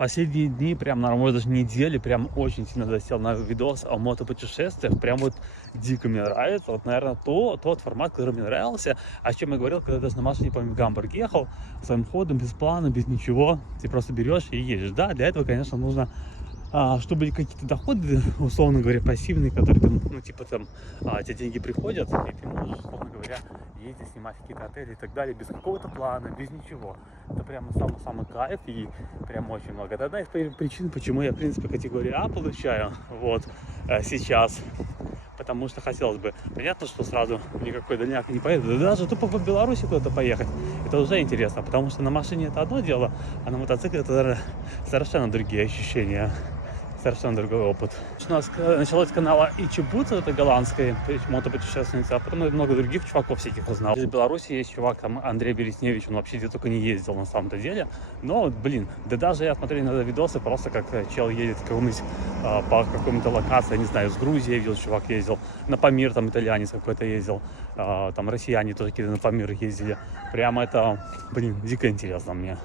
Последние дни, прям, наверное, даже недели, прям очень сильно засел на видос о мотопутешествиях. Прям вот дико мне нравится. Вот, наверное, тот формат, который мне нравился, о чем я говорил, когда даже на машине, помню, в Гамбург ехал, своим ходом, без плана, без ничего. Ты просто берешь и едешь. Да, для этого, конечно, нужно, чтобы были какие-то доходы, условно говоря, пассивные, которые там, ну, типа там, тебе деньги приходят, и ты можешь, условно говоря, ездить, снимать какие-то отели и так далее, без какого-то плана, без ничего. Это прямо самый кайф, и прям очень много. Это одна из причин, почему я, в принципе, категорию А получаю, вот, сейчас. Потому что хотелось бы. Понятно, что сразу никакой дальняк не поеду. Да даже тупо по Беларуси куда-то поехать, это уже интересно. Потому что на машине это одно дело, а на мотоцикле это совершенно другие ощущения. Совершенно другой опыт. У нас началось с канала Ичибуца, это голландская мотопутешественница, а потом я много других чуваков всяких узнал. Из Беларуси есть чувак, там, Андрей Бересневич, он вообще где только не ездил на самом-то деле. Но, блин, да даже я смотрю иногда видосы, просто как чел едет по какой-нибудь локации, не знаю, с Грузии видел, чувак ездил, на Памир, там итальянец какой-то ездил, там россияне тоже какие-то на Памир ездили. Прямо это, блин, дико интересно мне.